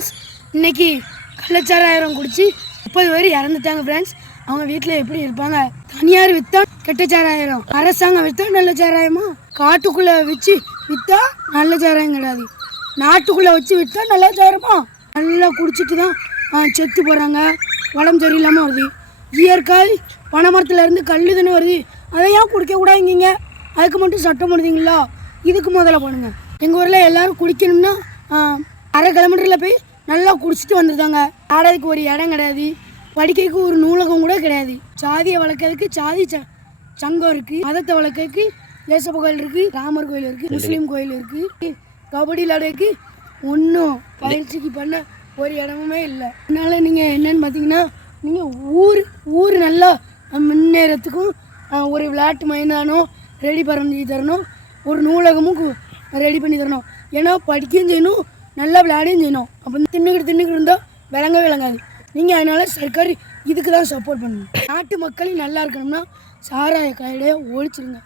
Friends இன்னைக்கு கள்ளச்சாராயிரம் குடிச்சு முப்பது பேர் இறந்துட்டாங்க ஃப்ரெண்ட்ஸ் அவங்க வீட்டில் எப்படி இருப்பாங்க? தனியார் வித்தா கெட்ட சாராயிரம் அரசாங்கம் வித்தா நல்ல சாராயமா? காட்டுக்குள்ளே வச்சு வித்தா நல்ல சாராயம் கிடையாது. நாட்டுக்குள்ளே வச்சு வித்தா நல்ல சாராயமா? நல்லா குடிச்சிட்டு தான் செத்து போகிறாங்க உடம்பு சரியில்லாமல் வருது. இயற்காய் பனைமரத்துல இருந்து கல் தானே வருது. அதை ஏன் குடிக்க கூடாதுங்க அதுக்கு மட்டும் சட்டம் பண்ணுறீங்களா இதுக்கு முதல்ல பண்ணுங்க. எங்கள் ஊரில் எல்லோரும் குடிக்கணும்னா அரை கிலோமீட்டரில் போய் நல்லா குடிச்சிட்டு வந்துருந்தாங்க ஆடுறதுக்கு ஒரு இடம் கிடையாது. படிக்கிறதுக்கு ஒரு நூலகம் கூட கிடையாது. சாதியை வளர்க்கறதுக்கு சாதி ச சங்கம் இருக்குது மதத்தை வளர்க்கறதுக்கு தேசப்ப கோயில் இருக்குது ராமர் கோயில் இருக்குது முஸ்லீம் கோயில் இருக்குது கபடி விளையாடுறதுக்கு ஒன்றும் பயிற்சிக்கு பண்ண ஒரு இடமுமே இல்லை. அதனால நீங்கள் என்னன்னு பார்த்தீங்கன்னா நீங்கள் ஊர் ஊர் நல்லா முன்னேறத்துக்கும் ஒரு விளையாட்டு மைதானம் ரெடி பண்ணி தரணும். ஒரு நூலகமும் ரெடி பண்ணி தரணும். ஏன்னா படிக்கவும் செய்யணும் நல்லா விளையாடையும் செய்யணும். அப்போ தின்னுக்கிட்டு தின்னுக்கிட்டு இருந்தால் விளங்க விளங்காது. நீங்கள் அதனால் சர்க்கார் இதுக்கு தான் சப்போர்ட் பண்ணணும். நாட்டு மக்களையும் நல்லா இருக்கணும்னா சாராய காயிலே ஒழிச்சிருங்க.